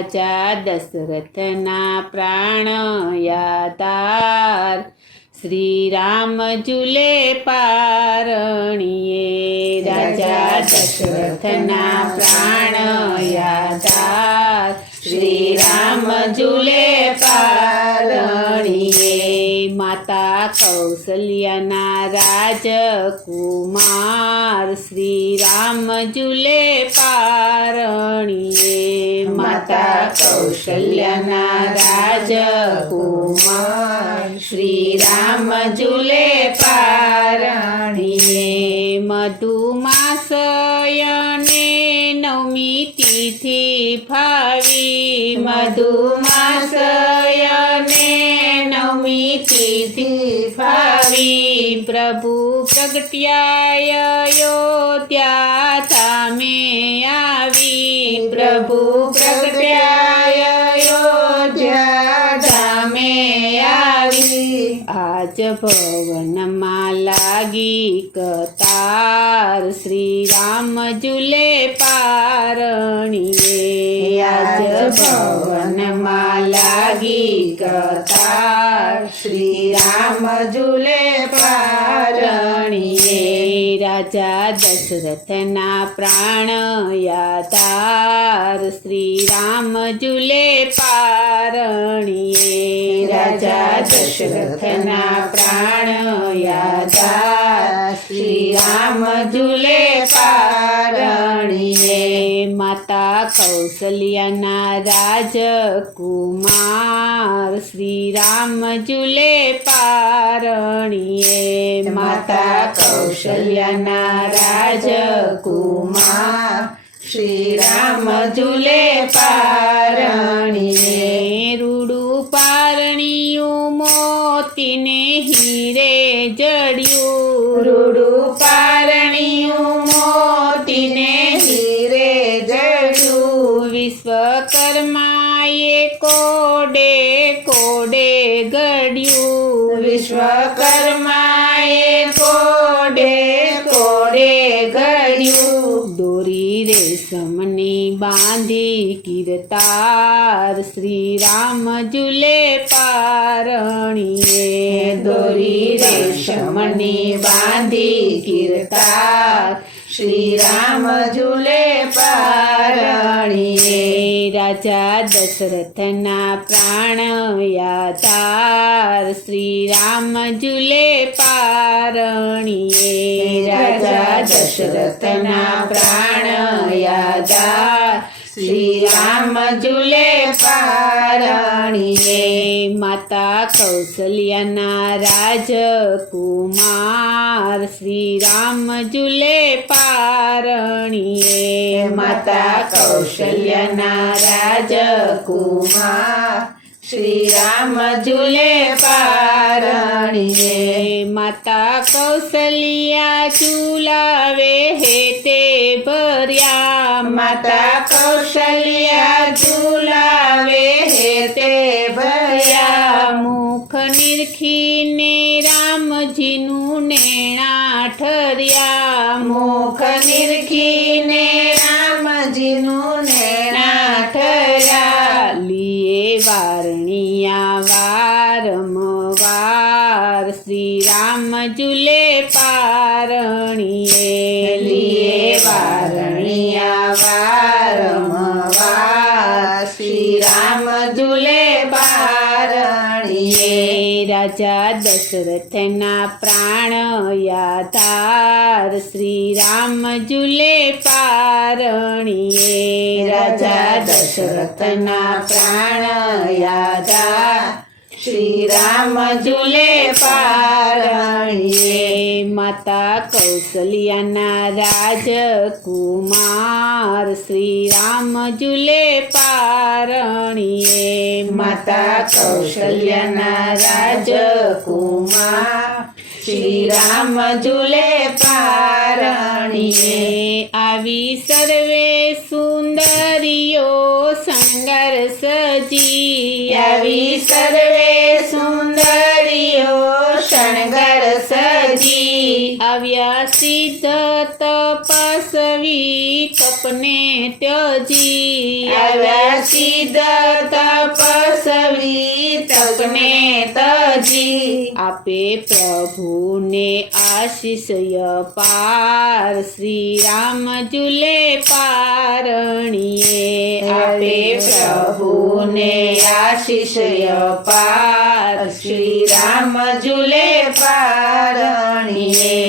રાજા દશરથના પ્રાણ યાતાર શ્રી રામ ઝૂલે પારણીએ રાજા દશરથના પ્રાણ યાતાર શ્રી રામ ઝૂલે પારણીએ માતા કૌશલ્યાના રાજકુમાર શ્રી રામ ઝૂલે પારણીએ માતા કૌશલ્યાના રાજકુમાર શ્રી રામ ઝૂલે પારણીએ મધુમાસયને નવમી તિથિ ફાવી મધુમાસયને નવમી તિથિ ફાવી પ્રભુ પ્રગટ્યા અયોધ્યા ધામે આવી પ્રભુ પ્રગટ્યા અયોધ્યા ધામે આવી આજ ભવનમાં લાગી કતાર શ્રી રામ ઝૂલે પારણીએ આજ ભવનમાં લાગી કતાર શ્રી રામ ઝૂલે પારણીએ રાજા દશરથના પ્રાણ યાતાર શ્રી રામ ઝૂલે પારણીએ રાજા દશરથના પ્રાણ યાતાર શ્રી રામ ઝૂલે પારણીએ માતા કૌશલ્યાના રાજકુમાર શ્રી રામ ઝૂલે પારણીએ માતા કૌશલ્યાના રાજકુમાર શ્રી રામ ઝૂલે પારણીએ રૂડું પારણિયું મોતીને હીરે જડ્યું રૂડું પારણિયું મોતીને હીરે જડ્યું વિશ્વકર્માએ કોડે કોડે ઘડ્યું વિશ્વકર્માએ કોડે કોડે ઘડ્યું દોરી રેશમની બાંધી કીર્તાર શ્રી રામ ઝૂલે પારણીએ દોરી રેશમની બાંધી કીર્તાર શ્રી રામ ઝૂલે પારણીએ રાજા દશરથના પ્રાણ યાતાર શ્રી રામ ઝૂલે પારણીએ રાજા દશરથના પ્રાણ યાતાર શ્રી રામ ઝૂલે પારણીએ માતા કૌશલ્યાના રાજકુમાર શ્રી રામ ઝૂલે પારણીએ માતા કૌશલ્યાના રાજકુમાર શ્રી રામ ઝૂલે પારણીએ માતા કૌશલ્યા ઝૂલાવે હેતે ભર્યા માતા કૌશલ્યા ઝૂલાવે હેતે ભર્યા મુખ નિરખીને રામજીનું નેણા ઠર્યા મુખ નિરખીને રામજીનું નેણા ઠર્યા લીએ વારણિયા વારંવાર શ્રી રામ ઝૂલે પારણીએ લીએ વારણિયા વારંવાર શ્રી રામ ઝૂલે પારણીએ રાજા દશરથના પ્રાણ યાતાર શ્રી રામ ઝૂલે પારણીએ રાજા દશરથના પ્રાણ યાતાર શ્રી રામ ઝૂલે પારણીએ માતા કૌશલ્યાના રાજકુમાર શ્રી રામ ઝૂલે પારણીએ માતા કૌશલ્યાના રાજકુમાર શ્રી રામ ઝૂલે પારણીએ આવી સર્વે સુંદરીઓ શણગાર સજી આવી સર્વે સુંદરીઓ શણગાર સજી આવ્યા સિદ્ધ તપસ્વી તપને ત્યજી આવ્યા સિદ્ધ તપસ્વી તપને તજી આપે પ્રભુને આશીષ પાર શ્રી રામ ઝૂલે પારણીએ આપે પ્રભુને આશીષ પાર શ્રી રામ ઝૂલે પારણીએ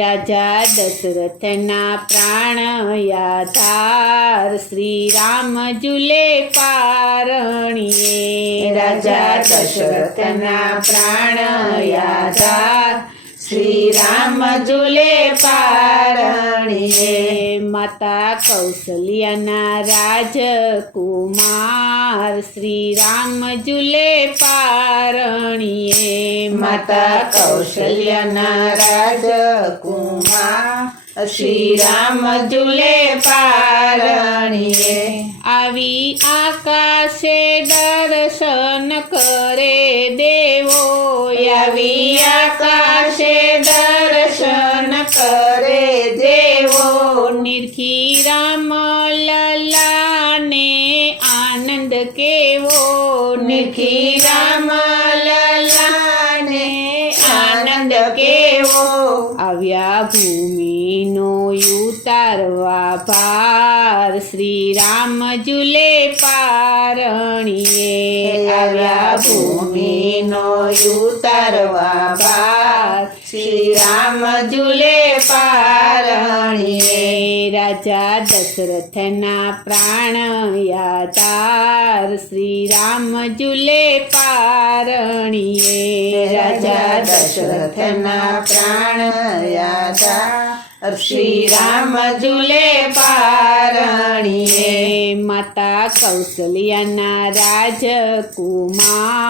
રાજા દશરથના પ્રાણ યાધાર શ્રી રામ ઝૂલે પારણીએ રાજા દશરથના પ્રાણ યાધાર શ્રી રામ ઝૂલે પારણીએ માતા કૌશલ્યાના રાજકુમાર શ્રી રામ ઝૂલે પારણીએ માતા કૌશલ્યના રાજકુમાર શ્રી રામ ઝૂલે પારણીએ આવી આકાશે દર્શન કરે દેવો આવી આકાશે દર્શન કરે દેવો નિરખી રામ લલાને આનંદ કેવો નિખી રામ લલાને આનંદ કેવો આવ્યા ભૂમિનો ઉતારવા ભાર શ્રી રામ ઝૂલે પારણીએ આવ્યા ભૂમિનો ઉતારવા ભાર શ્રી રામ ઝૂલે પારણીએ રાજા દશરથના પ્રાણ યાધાર શ્રી રામ ઝૂલે પારણીએ રાજા દશરથના પ્રાણ યાદા શ્રી રામ ઝૂલે પારણીએ માતા કૌશલ્યાના રાજકુમાર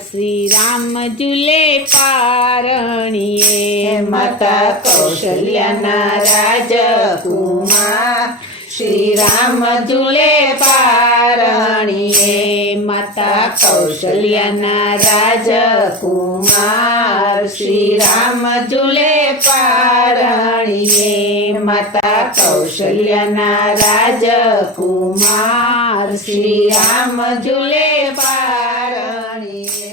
શ્રી રામ ઝૂલે પારણીએ માતા કૌશલ્યના રાજકુમાર શ્રી રામ ઝૂલે પારણીએ માતા કૌશલ્યના રાજકુમાર શ્રી રામ ઝૂલે પારણીએ માતા કૌશલ્યના રાજકુમાર શ્રી રામ ઝૂલે પારણીએ